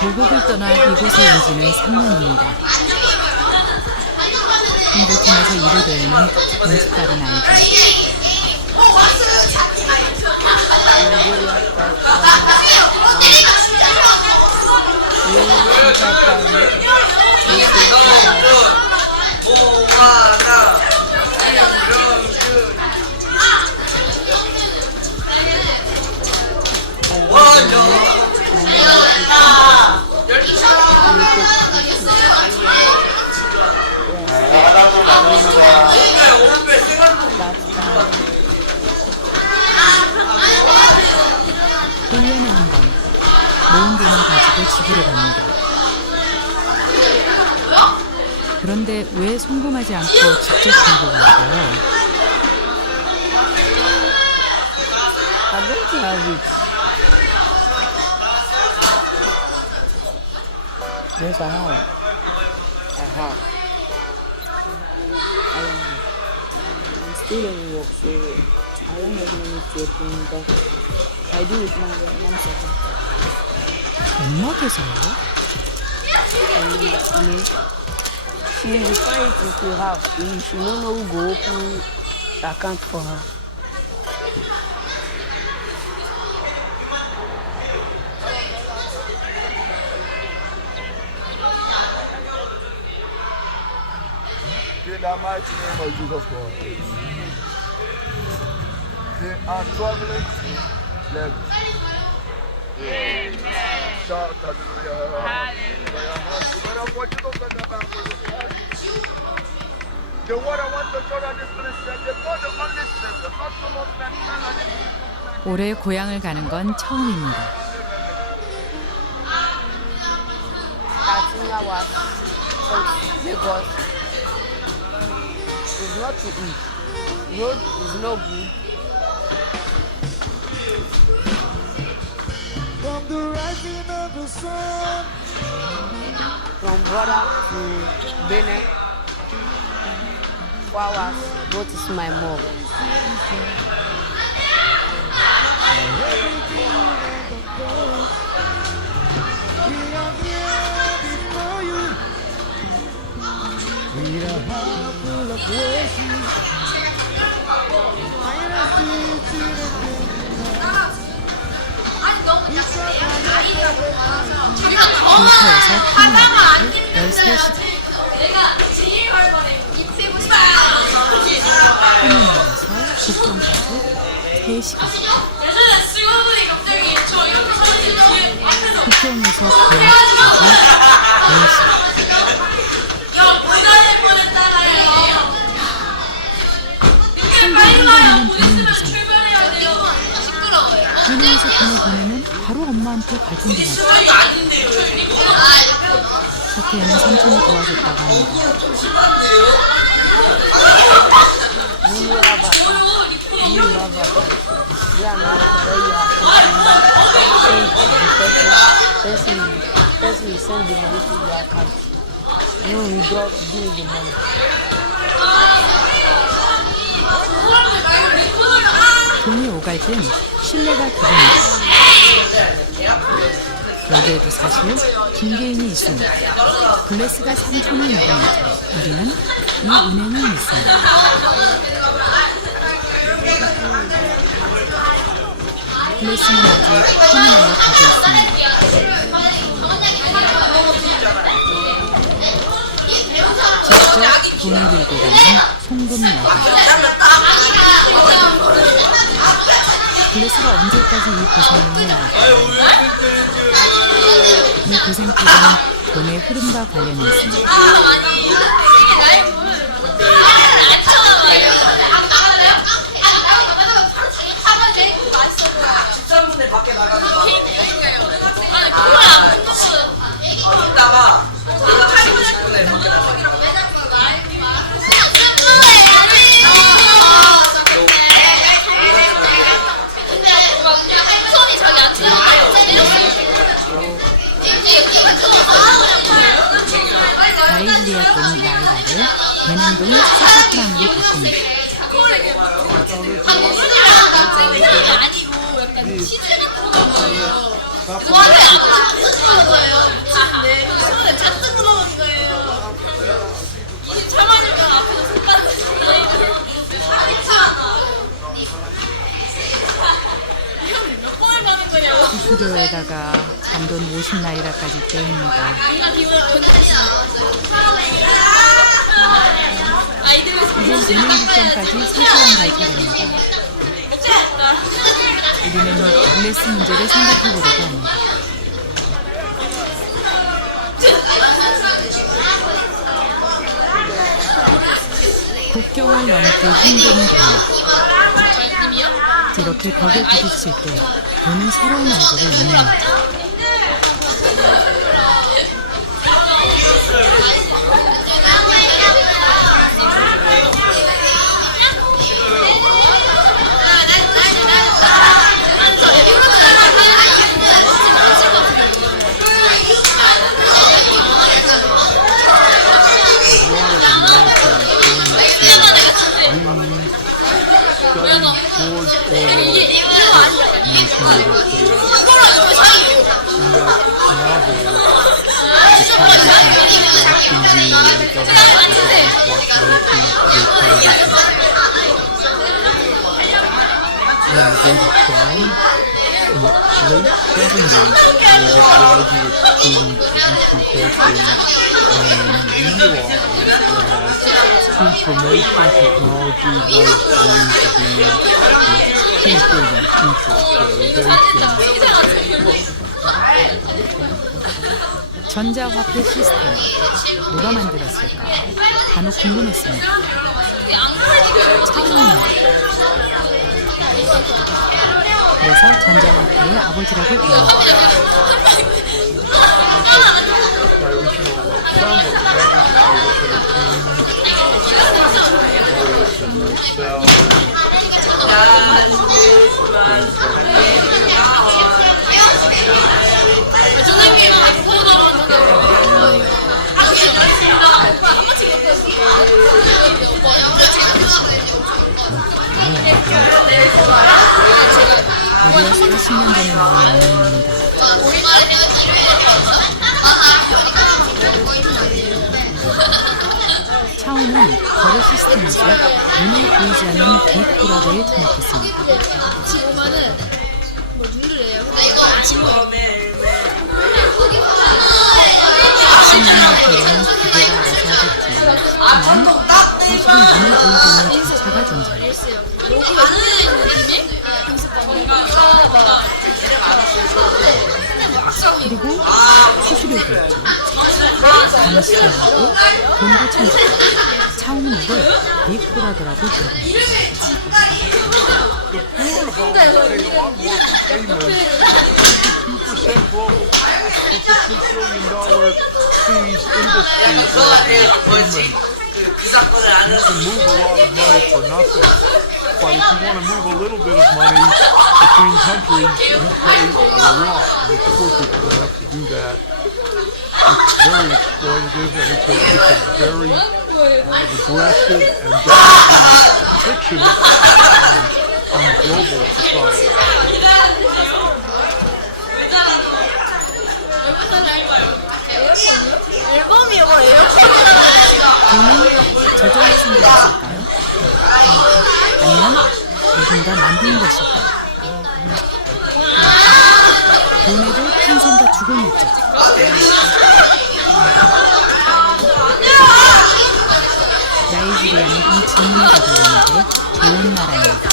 고국을 떠나 이곳에 온 지는 3년입니다. 홍보팀에서 일을 배우는 눈치 빠른 아이들. 일년에 한 번 모은 돈을 가지고 집으로 갑니다. 그런데 왜 송금하지 않고 직접 들고 갈까요? I don't have it. Yes, I have. I'm still in work, so I don't have money to open, but I do with my mom's account. 엄마께서요? She will find it into her. She don't know who go open the account for her. In the mighty name of Jesus Christ. They are traveling to Lagos. Amen. Shout hallelujah. The word I want to show on this ministry, the God of only the utmost and 올해 고향을 가는 건 처음입니다. Starting our Lagos is not to eat. Road is not good. From the rising of the sun, From Brother to Benin, 4 hours, go to see my mom. 길터에서 터미널까지 13시간, 터미널에서 국경까지 3시간, 국경에서 고향까지 4시간, 한국에는 보내기상, 은행에서 돈을 보내면 바로 엄마한테 갈 텐데 말이야. 첫해에는 삼촌이 도와줬다고 합니다. They are not where you are talking about. Person will send the money to your account. You will withdraw the money. 돈이 오갈 땐 신뢰가 기본이다. 여기에도 사실 김계인이 있습니다. 블레스가 삼촌을 믿은 것처럼 우리는 이 은행을 믿습니다. 블레스는 아직 터미널로 가고 있습니다. 직접 돈을 들고 가는 송금 여행. 블레스가 언제까지 이 고생을 해야 할까요? 이 고생길은 돈의 흐름과 관련이 있습니다. 밖에 나가서 아니 그걸 안 먹었어요. 이따가 내가 할머니 때문에 밖에 나가. 손이 자기 안 치는 나이지리아 돈 나이라를 베냉동 사사프랑으로 바꿉니다. 아니고 약간 치즈 같은 거예요. 저한테 안 뜯어먹은 거예요. 미쳤는데 손에 잔뜩 뜯어먹은 거예요. 24만이면 앞에서 손 빠지는 거예요. 몇 번을 가는 거냐고. 수수료에다가 잔돈 50나이라까지 떼입니다. 이제 은행 직전까지 3시간 갈 차례입니다. 우리는 블레스 문제를 생각해보려고 합니다. 국경을 넘기 힘든 돈. 이렇게 벽에 부딪힐 때 돈은 새로운 얼굴을 입는다. Information technology was going to be key for the future civilization. 전자화폐 시스템 누가 만들었을까? 간혹 궁금했습니다. 차원입니다. 그래서 전자화폐의 아버지라고 불립니다. 무려 40년 전에 나온 영웅입니다. 차오는 거래 시스템에서 눈에 보이지 않는 빅브라더에 통합했습니다. 지금은 뭐 눈들이에요. 근데 이거 지금 그리고 수수료도 있죠. 감시하고 돈도 챙기고 차오는 이걸 리코라더라고 부릅니다. Global $50 trillion fees industry worldwide. You can move a lot of money for nothing, but if you want to move a little bit of money between countries, you pay a lot, and it's poor people that have to do that. It's very exploitative, and it's a very aggressive and dangerous fiction on global society. 앨범이요? 뭐 에어컨이라는 돈은 저절로 생겨났을까요? 아니면 누군가 만든 것일까요? 돈에도 탄생과 죽음이 있죠. 나이지리아는 이 질문을 받으려는데 좋은 나라입니다.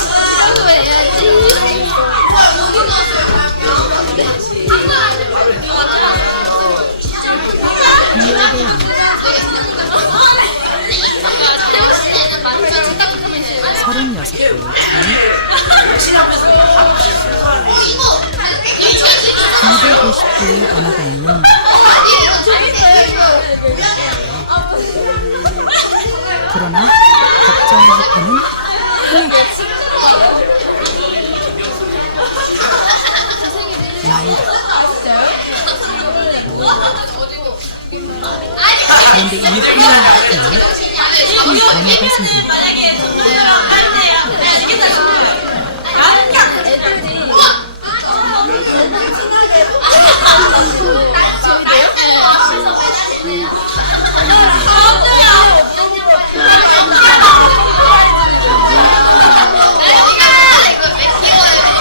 기억의 이 36개의 주 250개의 언어가 있는 나라. 그러나 걱정할 때는 나이다. 그런데 이 훈련을 통해 큰 변화가 생깁니다.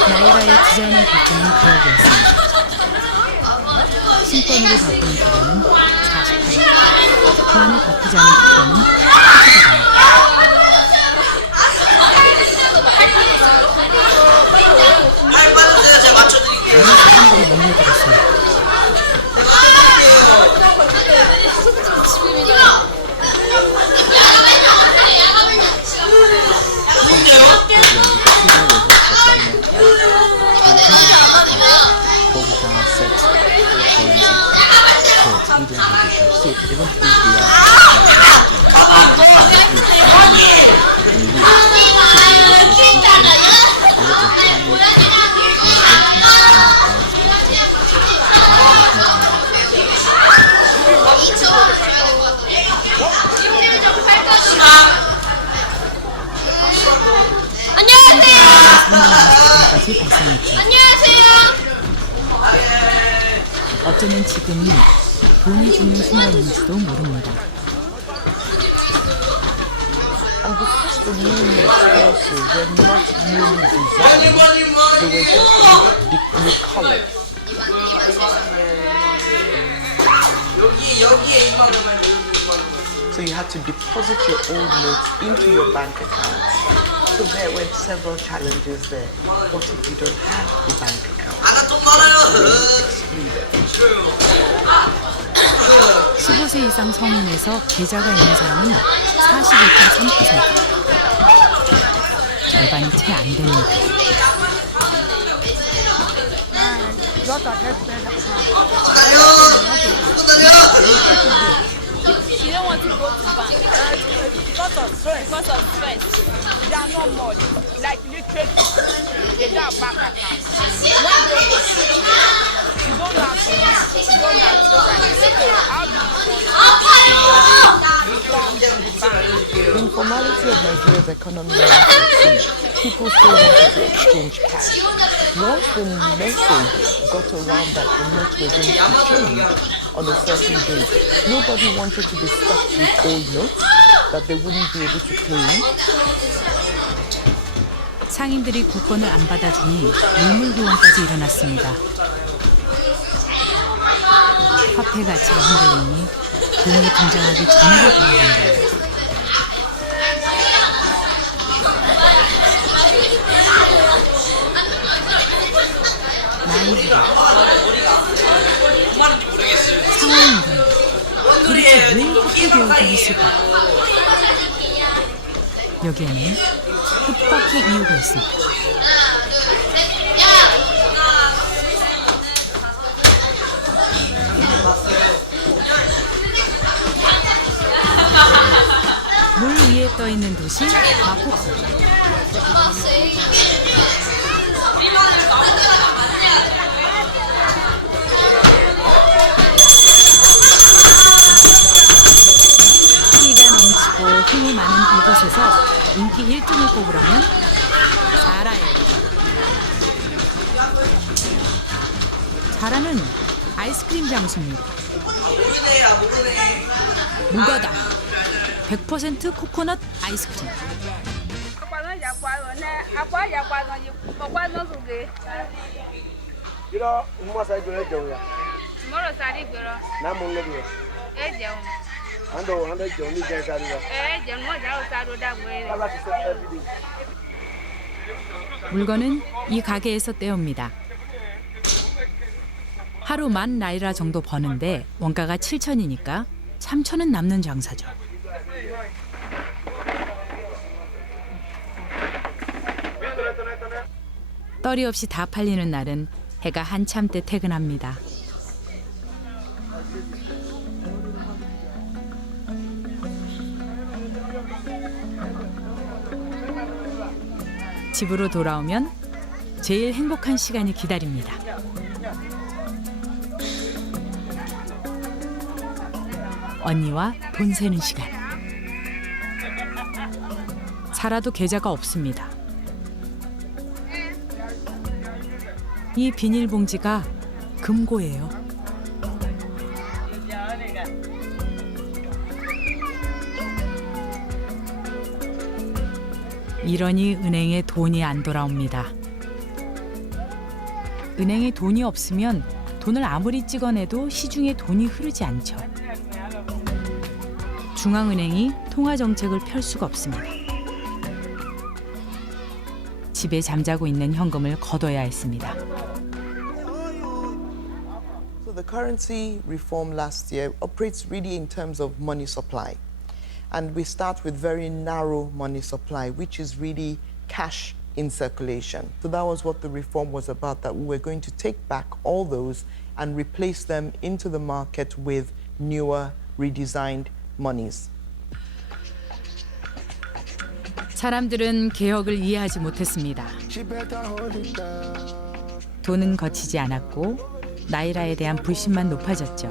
나이라의 디자인을 바꾸는 기억이었습니다. 신권으로 바꾸는 기간은 48일. 그 안에 바꾸지 않은 기간은 30일입니다. 제가 맞춰드릴게요. 사람들이 몰려들었습니다. 사건까지 발생했죠. 어쩌면 지금이 돈이 죽는 순간인지도 모릅니다. And because the moon explosives were not newly designed, they were just recolored. 여기에 2만 원, 여기 2만 원. So you had to deposit your old notes into your bank account. So there were several challenges there. What if you don't have a bank account? 아까 좀 많아요. Excluded. 15세 이상 성인에서 계좌가 있는 사람은 41.3%. 절반이 채 안 됩니다. You don't want to go to bank. Because of stress. They are not much. Like literally, they don't have bank account. When they go to school, you don't have to use, you don't have to write. How do The informality of Nigeria's economy has succeeded. People still wanted to exchange cash. Once the message got around that the notes were going to change on a certain date, nobody wanted to be stuck with old notes that they wouldn't be able to claim. 상인들이 국권을 안 받아주니 물물교환까지 일어났습니다. 화폐 가치가 흔들리니 돈이 등장하기 전으로 돌아간다. 장기들, 뭔 말인지 모르겠어요. 상황이건 뭔 도대체 소리예요? 왜 지금 이렇게 되어가고 피해망상이에요. 있을까? 여기에는 뜻밖의 이유가 있습니다. 물 위에 떠 있는 도시 마코코. 희가 넘치고 힘이 많은 이곳에서 인기 1등을 꼽으라면 자라예요. 자라는 아이스크림 장수입니다. 모르네. 무가당 100% 코코넛 아이스크림. Kira umma sai dole jawya. Tomorrow sari gbero. Na mun ngadi. Jẹun. Ando jawni jẹ sari wa. Jẹun mo jaro saro dagbo ere. Ala ti say every day. 물건은 이 가게에서 떼옵니다. 하루 10,000나이라 정도 버는데 원가가 7,000이니까 3,000은 남는 장사죠. 떨이 없이 다 팔리는 날은 해가 한참 때 퇴근합니다. 집으로 돌아오면 제일 행복한 시간이 기다립니다. 언니와 돈 세는 시간. 살아도 계좌가 없습니다. 이 비닐봉지가 금고예요. 이러니 은행에 돈이 안 돌아옵니다. 은행에 돈이 없으면 돈을 아무리 찍어내도 시중에 돈이 흐르지 않죠. 중앙은행이 통화정책을 펼 수가 없습니다. 집에 잠자고 있는 현금을 걷어야 했습니다. So the currency reform last year operates really in terms of money supply. And we start with very narrow money supply, which is really cash in circulation. So that was what the reform was about, that we were going to take back all those and replace them into the market with newer, redesigned monies. 사람들은 개혁을 이해하지 못했습니다. 돈은 거치지 않았고 나이라에 대한 불신만 높아졌죠.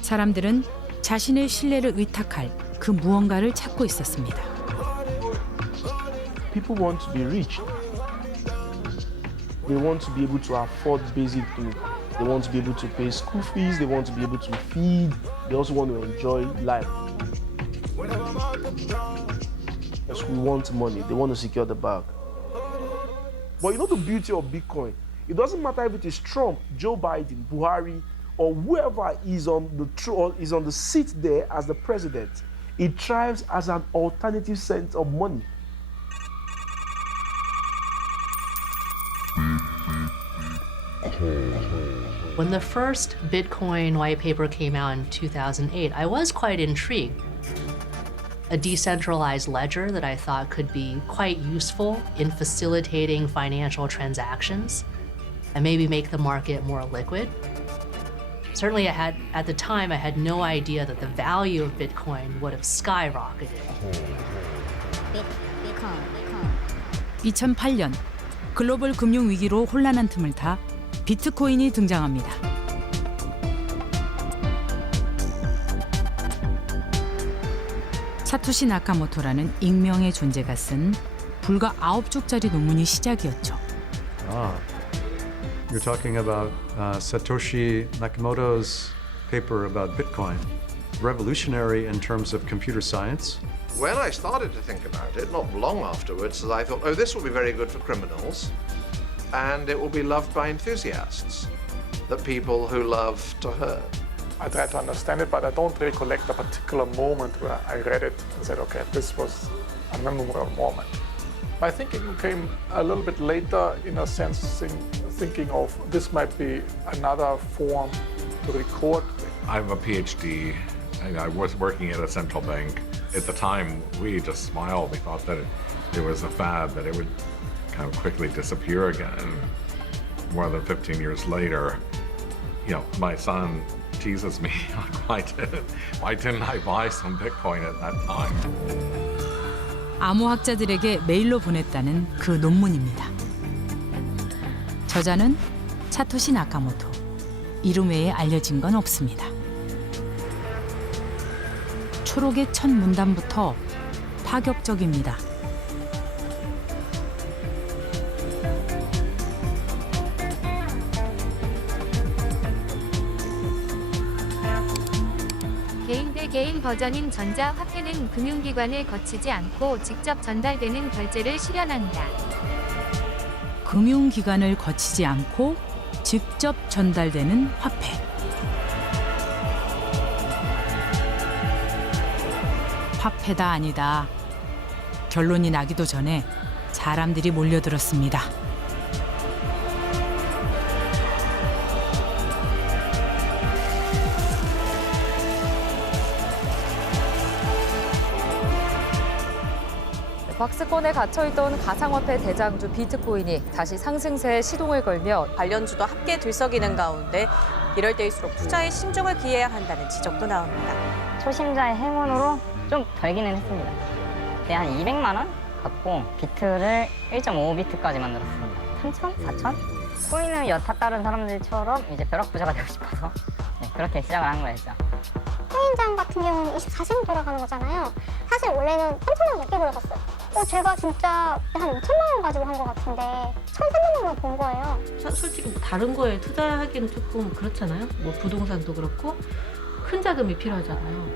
사람들은 자신의 신뢰를 의탁할 그 무언가를 찾고 있었습니다. People want to be rich. They want to be able to afford basic things. They want to be able to pay school fees. They want to be able to feed. They also want to enjoy life. Yes, we want money. They want to secure the bag. But you know the beauty of Bitcoin? It doesn't matter if it is Trump, Joe Biden, Buhari, or whoever is on the seat there as the president. It thrives as an alternative sense of money. When the first Bitcoin white paper came out in 2008, I was quite intrigued. A decentralized ledger that I thought could be quite useful in facilitating financial transactions and maybe make the market more liquid. Certainly at the time, I had no idea that the value of Bitcoin would have skyrocketed. 2008년 글로벌 금융 위기로 혼란한 틈을 타 비트코인이 등장합니다. 사토시 나카모토라는 익명의 존재가 쓴 불과 9쪽짜리 논문이 시작이었죠. You're talking about Satoshi Nakamoto's paper about Bitcoin, revolutionary in terms of computer science. When I started to think about it, not long afterwards, I thought, oh, this will be very good for criminals, and it will be loved by enthusiasts, the people who love to herd. I try to understand it, but I don't recollect a particular moment where I read it and said, okay, this was a memorable moment. My thinking came a little bit later, in a sense, thinking of this might be another form to record. I have a PhD, and I was working at a central bank. At the time, we just smiled. We thought that it was a fad, that it would kind of quickly disappear again. More than 15 years later, you know, my son teases me, why didn't I buy some Bitcoin at that time? 암호학자들에게 메일로 보냈다는 그 논문입니다. 저자는 사토시 나카모토. 이름 외에 알려진 건 없습니다. 초록의 첫 문단부터 파격적입니다. 개인 대 개인 버전인 전자화폐는 금융기관을 거치지 않고 직접 전달되는 결제를 실현한다. 금융기관을 거치지 않고 직접 전달되는 화폐. 화폐다 아니다. 결론이 나기도 전에 사람들이 몰려들었습니다. 박스권에 갇혀있던 가상화폐 대장주 비트코인이 다시 상승세에 시동을 걸며 관련주도 함께 들썩이는 가운데 이럴 때일수록 투자에 신중을 기해야 한다는 지적도 나옵니다. 초심자의 행운으로 좀 벌기는 했습니다. 그때 한 200만 원 갖고 비트를 1.5비트까지 만들었습니다. 3천? 4천? 코인을 여타 다른 사람들처럼 이제 벼락부자가 되고 싶어서 그렇게 시작을 한 거였죠. 코인장 같은 경우는 24시간 돌아가는 거잖아요. 사실 원래는 3,000원 넘게 벌었어요. 제가 진짜 한 5천만 원 가지고 한 거 같은데 1,300만 원 번 거예요. 솔직히 다른 거에 투자하기는 조금 그렇잖아요. 뭐 부동산도 그렇고 큰 자금이 필요하잖아요.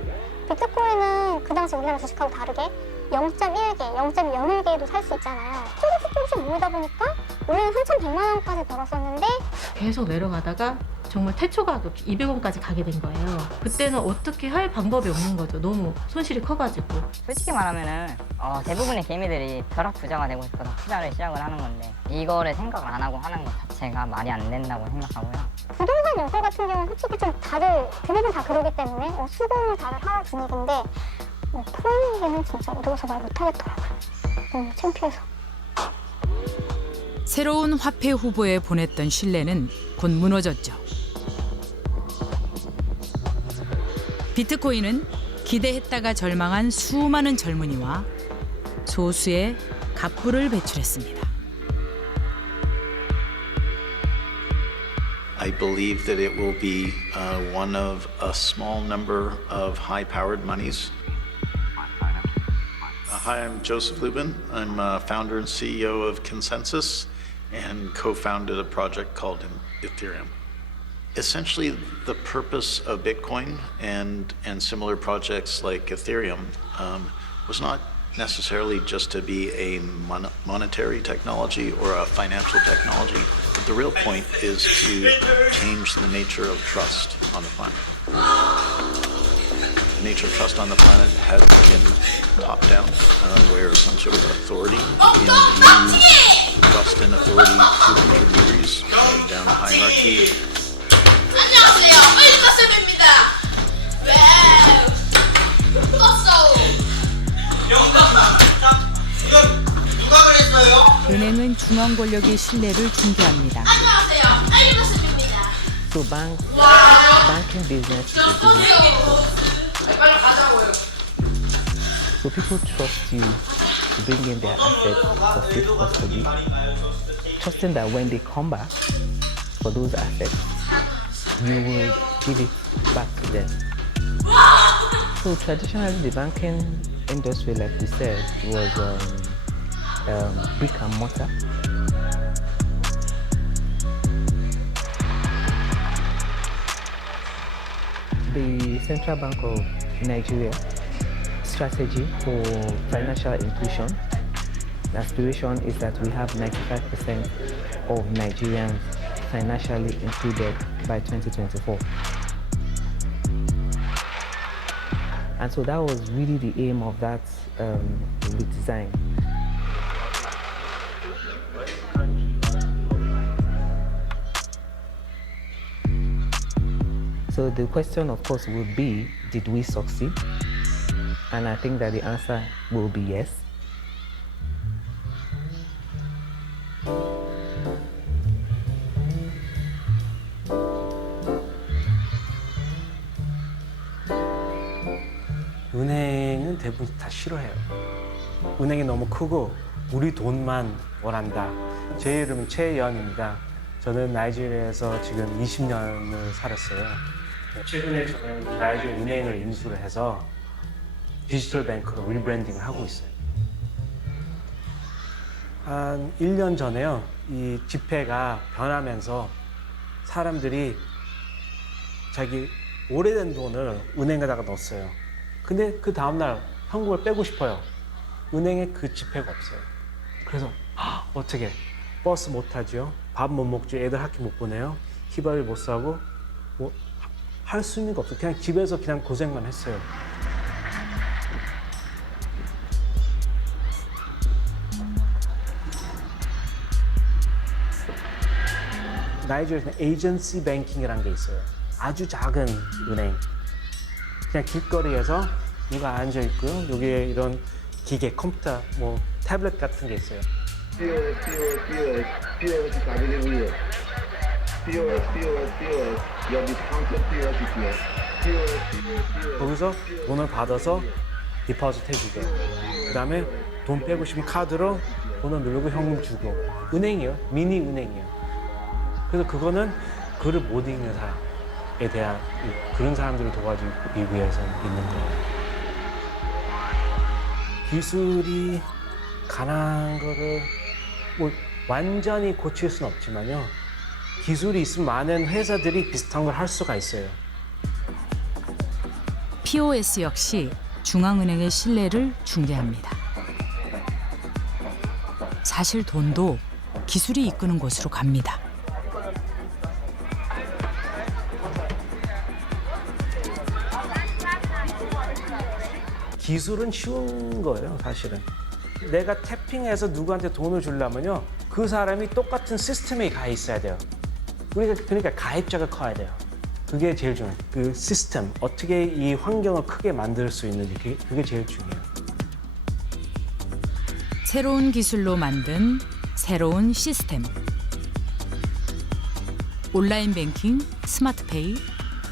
비트코인은 그 당시 우리나라 주식하고 다르게 0.1개, 0.01개도 살 수 있잖아요. 조금씩 모이다 보니까 원래는 3,100만 원까지 벌었었는데 계속 내려가다가 정말 태초가 200원까지 가게 된 거예요. 그때는 어떻게 할 방법이 없는 거죠. 너무 손실이 커가지고. 솔직히 말하면은 대부분의 개미들이 벼락부자가 되고 싶어서 투자를 시작을 하는 건데 이거를 생각을 안 하고 하는 것 자체가 말이 안 된다고 생각하고요. 부동산 연설 같은 경우는 솔직히 좀 다들 대부분 다 그러기 때문에 수긍을 다들 하는 분위기인데 코인 얘기는 진짜 어려워서 말 못하겠더라고요. 너무 창피해서. 새로운 화폐 후보에 보냈던 신뢰는 곧 무너졌죠. 비트코인은 기대했다가 절망한 수많은 젊은이와 소수의 갑부를 배출했습니다. I believe that it will be one of a small number of high-powered monies. Hi, I'm Joseph Lubin. I'm founder and CEO of Consensus and co-founded a project called Ethereum. Essentially, the purpose of Bitcoin and similar projects like Ethereum was not necessarily just to be a monetary technology or a financial technology, but the real point is to change the nature of trust on the planet. The nature of trust on the planet has been top-down, where some sort of authority can use trust and authority to intermediaries down the hierarchy. 안녕하세요. 일거쌤입니다. 왜? 떴어. 이거 누가 그랬어요? 은행은 중앙 권력의 신뢰를 중개합니다. 안녕하세요. 일거쌤입니다. So banking business is a business. 빨리 가자고요. So people trust you to bring in their assets for safe custody, trusting that when they come back for those assets, you will give it back to them. So traditionally, the banking industry, like we said, was brick and mortar. The Central Bank of Nigeria strategy for financial inclusion, the aspiration is that we have 95% of Nigerians financially included by 2024. And so that was really the aim of that redesign. So the question, of course, would be, did we succeed? And I think that the answer will be yes. 은행은 대부분 다 싫어해요. 은행이 너무 크고 우리 돈만 원한다. 제 이름은 최연입니다. 저는 나이지리아에서 지금 20년을 살았어요. 최근에 저는 나이지리아 은행을 인수를 해서 디지털 뱅크로 리브랜딩을 하고 있어요. 한 1년 전에요. 이 지폐가 변하면서 사람들이 자기 오래된 돈을 은행에다가 넣었어요. 근데 그 다음날 현금을 빼고 싶어요. 은행에 그 지폐가 없어요. 그래서 어떻게 버스 못 타죠? 밥 못 먹죠? 애들 학교 못 보내요? 휘발유 못 사고 뭐 할 수 있는 거 없어요. 그냥 집에서 그냥 고생만 했어요. 나이지리아에서는 에이전시 뱅킹이라는 게 있어요. 아주 작은 은행. 그냥 길거리에서 누가 앉아 있고요. 여기에 이런 기계, 컴퓨터, 뭐 태블릿 같은 게 있어요. 거기서 돈을 받아서 디포짓 해주고, 그다음에 돈 빼고 싶은 카드로 돈을 누르고 현금 주고. 은행이요, 미니 은행이요. 그래서 그거는 글을 못 읽는 사람에 대한 그런 사람들을 도와주기 위해서 있는 거예요. 기술이 가난한 거를 뭐 완전히 고칠 수는 없지만요. 기술이 있으면 많은 회사들이 비슷한 걸 할 수가 있어요. POS 역시 중앙은행의 신뢰를 중개합니다. 사실 돈도 기술이 이끄는 곳으로 갑니다. 기술은 쉬운 거예요, 사실은. 내가 태핑해서 누구한테 돈을 주려면요, 그 사람이 똑같은 시스템에 가 있어야 돼요. 우리가 그러니까 가입자가 커야 돼요. 그게 제일 중요해요. 그 시스템, 어떻게 이 환경을 크게 만들 수 있는지, 그게 제일 중요해요. 새로운 기술로 만든 새로운 시스템. 온라인 뱅킹, 스마트페이,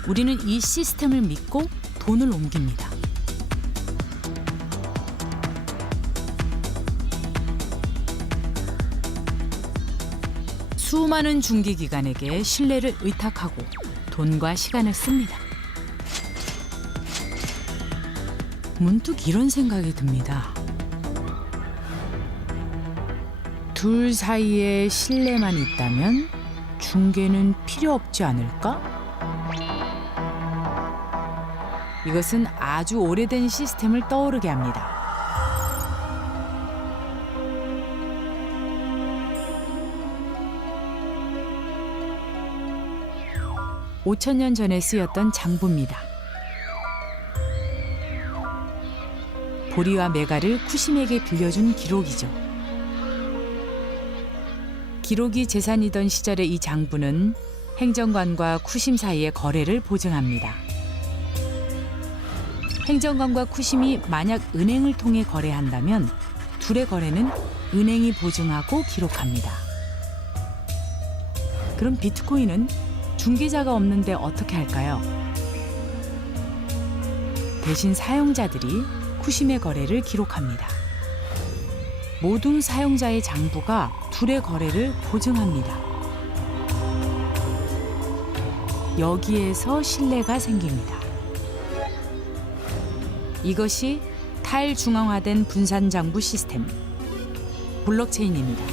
우리는 이 시스템을 믿고 돈을 옮깁니다. 수많은 중개기관에게 신뢰를 의탁하고 돈과 시간을 씁니다. 문득 이런 생각이 듭니다. 둘 사이에 신뢰만 있다면 중개는 필요 없지 않을까? 이것은 아주 오래된 시스템을 떠오르게 합니다. 5,000년 전에 쓰였던 장부입니다. 보리와 메가를 쿠심에게 빌려준 기록이죠. 기록이 재산이던 시절의 이 장부는 행정관과 쿠심 사이의 거래를 보증합니다. 행정관과 쿠심이 만약 은행을 통해 거래한다면 둘의 거래는 은행이 보증하고 기록합니다. 그럼 비트코인은 중개자가 없는데 어떻게 할까요? 대신 사용자들이 쿠심의 거래를 기록합니다. 모든 사용자의 장부가 둘의 거래를 보증합니다. 여기에서 신뢰가 생깁니다. 이것이 탈중앙화된 분산장부 시스템, 블록체인입니다.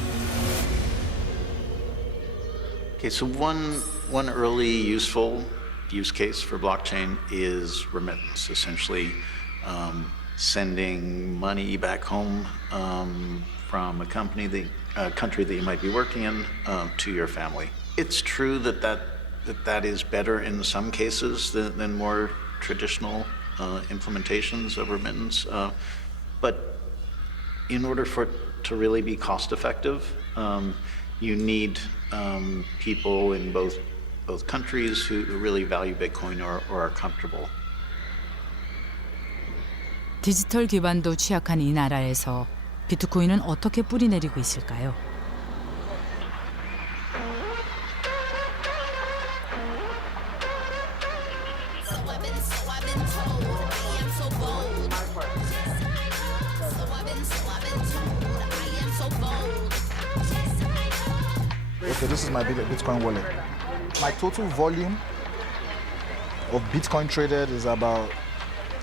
Okay, so one early useful use case for blockchain is remittance, essentially sending money back home from a country that you might be working in to your family. It's true that is better in some cases than more traditional implementations of remittance, but in order for it to really be cost effective, you need people in both both countries who really value Bitcoin or are comfortable. 디지털 기반도 취약한 이 나라에서 비트코인은 어떻게 뿌리내리고 있을까요? Okay, this is my Bitcoin wallet. My total volume of Bitcoin traded is about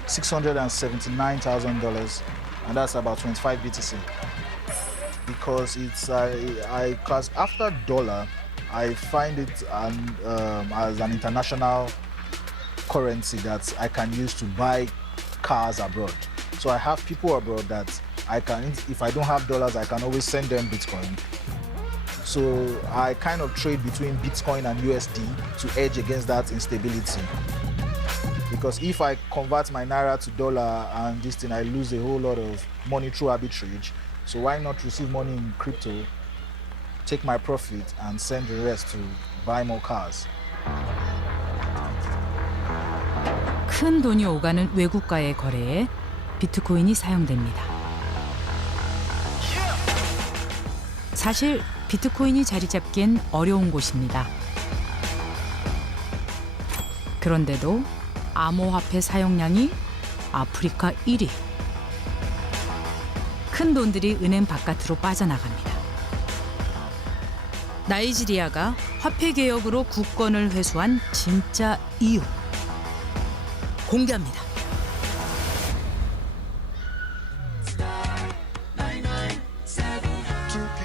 $679,000, and that's about 25 BTC. Because it's because after dollar, I find it as an international currency that I can use to buy cars abroad. So I have people abroad that I can, if I don't have dollars, I can always send them Bitcoin. So I kind of trade between Bitcoin and USD to hedge against that instability. Because if I convert my Naira to dollar and this thing, I lose a whole lot of money through arbitrage. So why not receive money in crypto, take my profit and send the rest to buy more cars? 큰 돈이 오가는 외국과의 거래에 비트코인이 사용됩니다. 사실 비트코인이 자리 잡기엔 어려운 곳입니다. 그런데도 암호화폐 사용량이 아프리카 1위. 큰 돈들이 은행 바깥으로 빠져나갑니다. 나이지리아가 화폐 개혁으로 국권을 회수한 진짜 이유 공개합니다.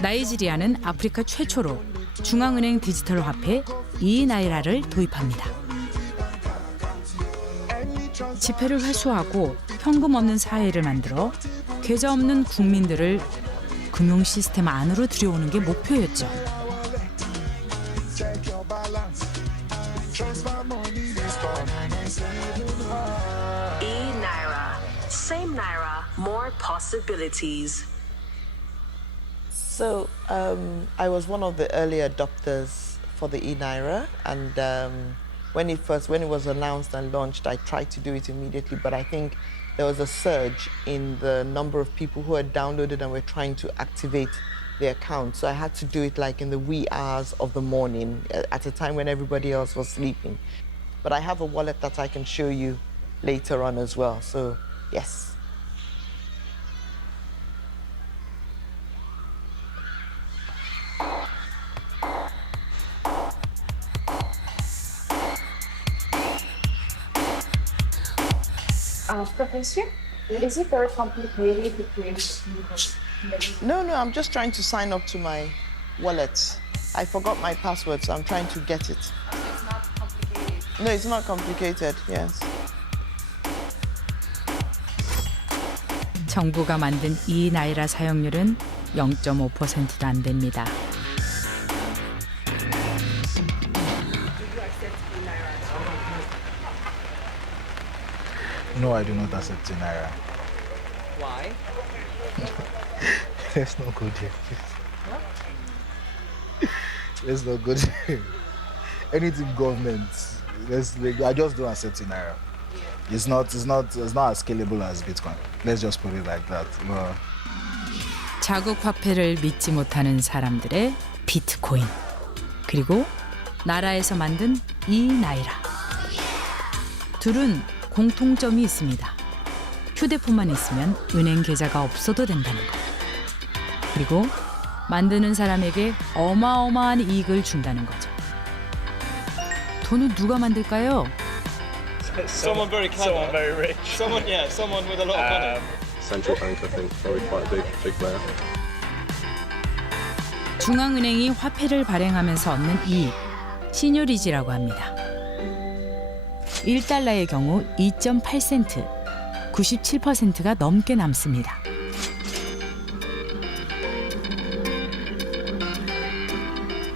나이지리아는 아프리카 최초로 중앙은행 디지털 화폐 이나이라를 도입합니다. 지폐를 회수하고 현금 없는 사회를 만들어 계좌 없는 국민들을 금융 시스템 안으로 들여오는 게 목표였죠. E-Naira. Same Naira, more possibilities. So I was one of the early adopters for the e-Naira, and when it was announced and launched, I tried to do it immediately, but I think there was a surge in the number of people who had downloaded and were trying to activate their account. So I had to do it like in the wee hours of the morning, at a time when everybody else was sleeping. But I have a wallet that I can show you later on as well, so yes. Professor, is it very complicated to create? No, I'm just trying to sign up to my wallet. I forgot my password, so I'm trying to get it. It's not complicated. No, it's not complicated, yes. 정부가 만든 이나이라 사용률은 0.5%도 안 됩니다. No, I do not accept Naira. Why? Let's not go there. Let's not go there. Anything government, I just don't accept Naira. It's not as scalable as Bitcoin. Let's just put it like that. No. 자국 화폐를 믿지 못하는 사람들의 비트코인. 그리고 나라에서 만든 이나이라. 둘은 공통점이 있습니다. 휴대폰만 있으면 은행 계좌가 없어도 된다는 것. 그리고 만드는 사람에게 어마어마한 이익을 준다는 거죠. 돈은 누가 만들까요? Someone very clever. Someone very rich. Someone with a lot of money. Central bank, I think, probably quite a big player. 중앙은행이 화폐를 발행하면서 얻는 이익, 시뇰리지라고 합니다. 1달러의 경우 2.8센트, 97%가 넘게 남습니다.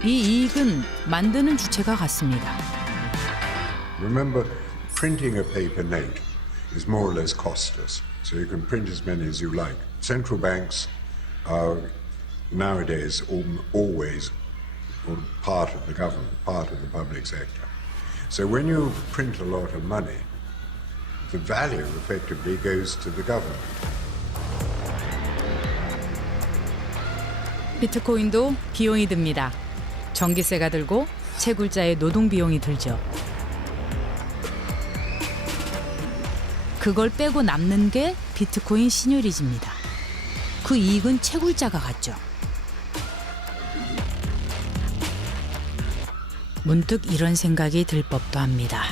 이 이익은 만드는 주체가 같습니다. Remember, printing a paper note is more or less costless, so you can print as many as you like. Central banks are nowadays always or part of the government, part of the public sector. So when you print a lot of money, the value effectively goes to the government. 비트코인도 비용이 듭니다. 전기세가 들고 채굴자의 노동 비용이 들죠. 그걸 빼고 남는 게 비트코인 시늉리지입니다. 그 이익은 채굴자가 갖죠. 문득 이런 생각이 들 법도 합니다.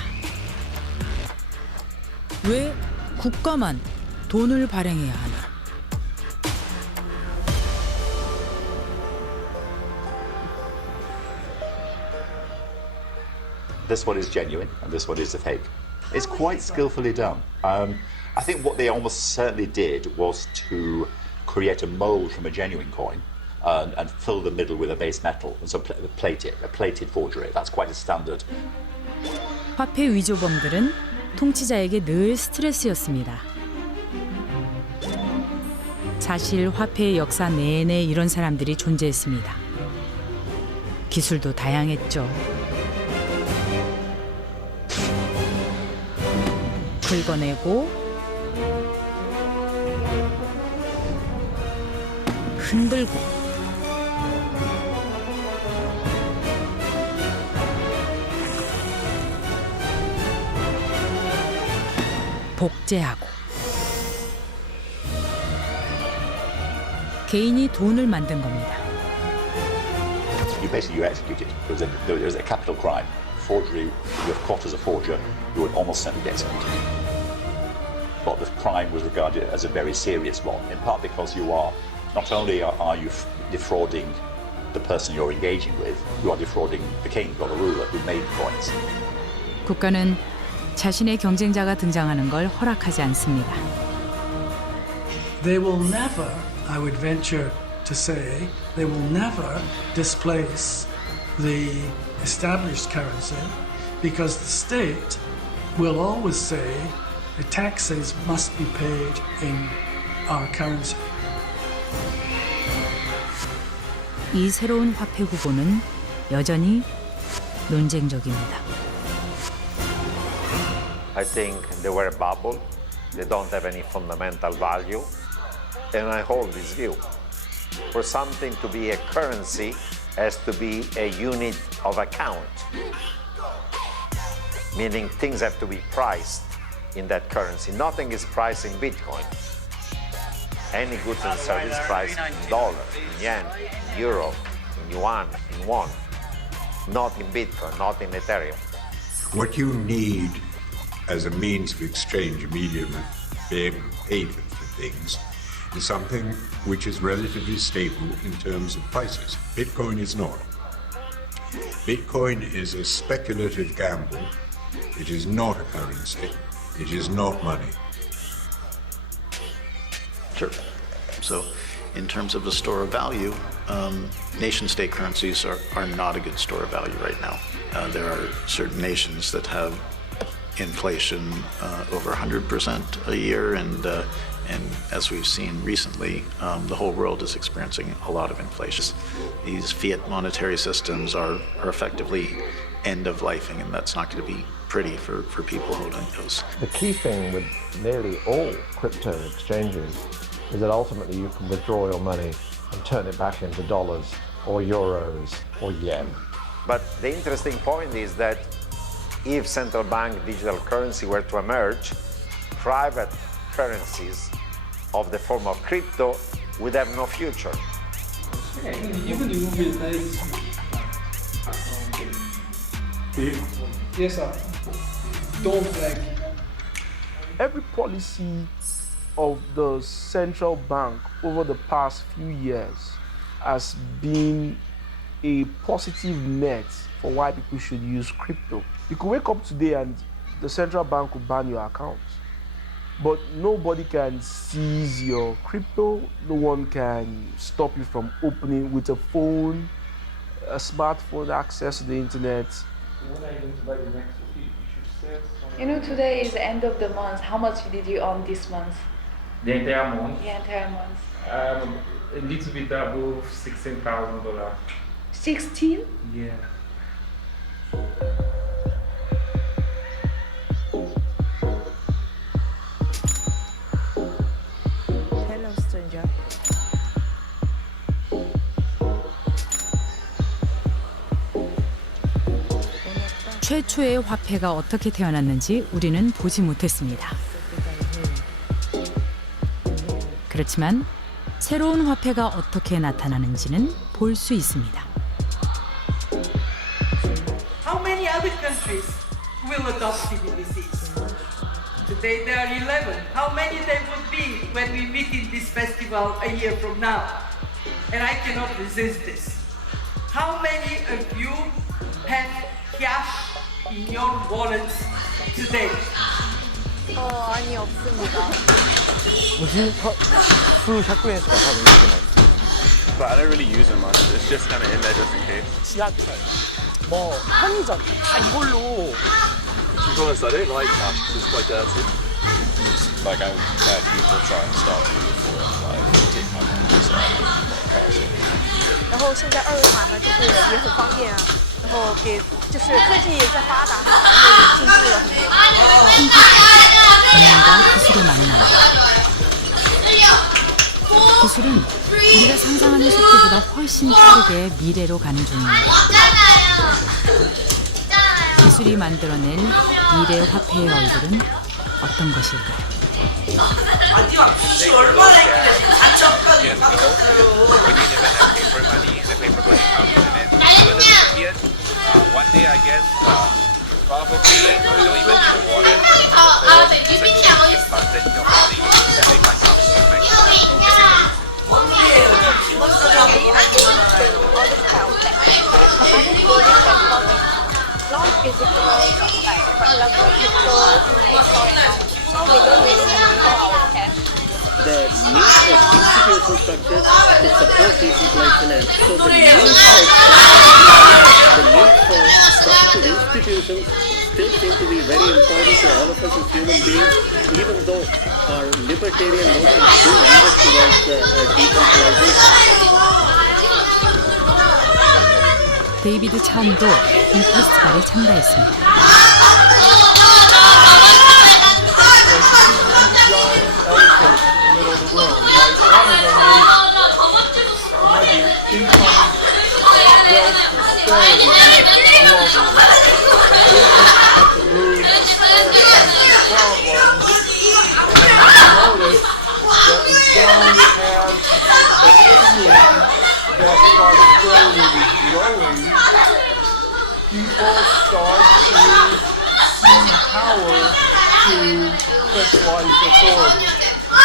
왜 국가만 돈을 발행해야 하나? This one is genuine and this one is a fake. It's quite skillfully done. I think what they almost certainly did was to create a mold from a genuine coin and fill the middle with a base metal and so plate it, a plated forgery. That's quite a standard. 화폐 위조범들은 통치자에게 늘 스트레스였습니다. 사실 화폐의 역사 내내 이런 사람들이 존재했습니다. 기술도 다양했죠. 긁어내고 흔들고 복제하고 개인이 돈을 만든 겁니다. You basically execute it. There was a capital crime. Forgery, you're caught as a forger, you would almost certainly get executed. But the crime was regarded as a very serious one, in part because you are, not only are you defrauding the person you're engaging with, you are defrauding the king or the ruler who made the coins. 국가는 자신의 경쟁자가 등장하는 걸 허락하지 않습니다. They will never, I would venture to say, they will never displace the established currency because the state will always say the taxes must be paid in our currency. 이 새로운 화폐 후보는 여전히 논쟁적입니다. I think they were a bubble. They don't have any fundamental value. And I hold this view. For something to be a currency has to be a unit of account. Meaning things have to be priced in that currency. Nothing is priced in Bitcoin. Any goods and service priced in dollar, in yen, in euro, in yuan, in won. Not in Bitcoin, not in Ethereum. What you need as a means of exchange, a medium of payment for things, is something which is relatively stable in terms of prices. Bitcoin is not. Bitcoin is a speculative gamble. It is not a currency. It is not money. Sure. So, in terms of a store of value, nation-state currencies are not a good store of value right now. There are certain nations that have inflation over 100% a year, and as we've seen recently, the whole world is experiencing a lot of inflation. These fiat monetary systems are effectively end-of-lifing, and that's not going to be pretty for people holding those. The key thing with nearly all crypto exchanges is that ultimately you can withdraw your money and turn it back into dollars or euros or yen. But the interesting point is that if central bank digital currency were to emerge, private currencies of the form of crypto would have no future. Yes, sir. Don't like. Every policy of the central bank over the past few years has been a positive net for why people should use crypto. You could wake up today and the central bank could ban your account, but nobody can seize your crypto. No one can stop you from opening with a phone, a smartphone, access to the internet. When are you going to buy the next? You should say something. You know, today is the end of the month. How much did you earn this month? The entire month? The entire month. A little bit above $16,000. 16? Yeah. Hello, stranger. 최초의 화폐가 어떻게 태어났는지 우리는 보지 못했습니다. 그렇지만 새로운 화폐가 어떻게 나타나는지는 볼 수 있습니다. How many other countries will adopt CBDCs? Today there are 11. How many there would be when we meet in this festival a year from now? And I cannot resist this. How many of you have cash in your wallets today? 아니 없습니다. But I don't really use them much. It's just kind of in there just in case. 지하철, 뭐 편의점 다 이걸로. To be honest, I don't like cash because it's quite dirty. Like I've had people try and stop me before, like take my money, so I don't cash it. 然后现在二维码呢，就是也很方便啊。然后就是科技也在发达嘛，然后也进步了很多。 돈과 기술의 만남. 기술은 우리가 상상하는 속도보다 훨씬 빠르게 미래로 가는 중입니다. 기술이 만들어낸 미래 화폐의 얼굴은 어떤 것일까요? One day, I guess, probably we don't even need water. It's your body. They might come to The need for institutional structures to support decentralized finance. So the need for structured institutions still seem to be very important to all of us as human beings, even though our libertarian notions do lead us towards decentralization. 데이비드 차움도 이 페스티벌에 참가했습니다. People start to see power to centralized authority.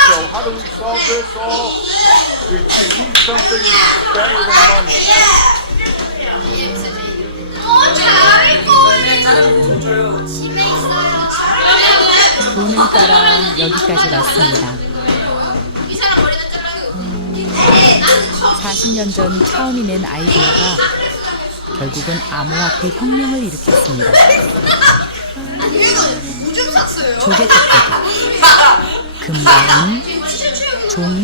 So how do we solve this all? We need something better than money. 돈을 따라 여기까지 왔습니다. 40년 전 차움이 낸 아이디어가 결국은 암호화폐 혁명을 일으켰습니다. 조개떡볶이, 금방, 종이,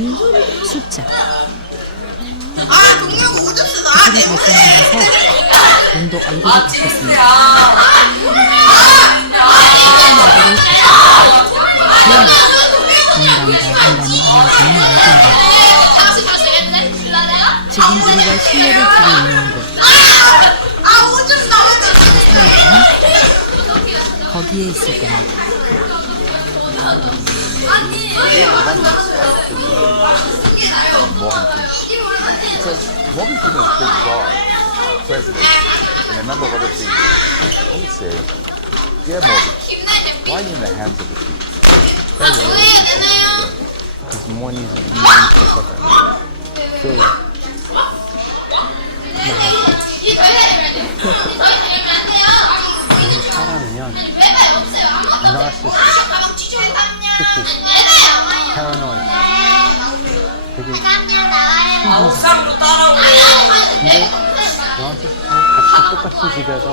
숫자. 기술이 발전하면서 돈도 얼굴이 바뀌었습니다. 인간과 인간이 이어지는 외교입니다. 지금 우리가 신뢰를 두고 있는 곳, 사회는 거기에 있을 겁니다. Morgan Freeman is big czar, president, and a number of other things. And he said, "Yeah, Morgan, why are you in the hands of the people?" Because money is really important. So 사람이면 나르시스트, 패러노이드, 되게 옥상으로 따라오네. 근데 너한테 같이 똑같은 집에서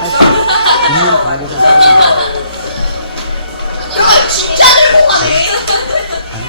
할 수 있는 방법은 찾아내. 이거 진짜 들고 가네. 아니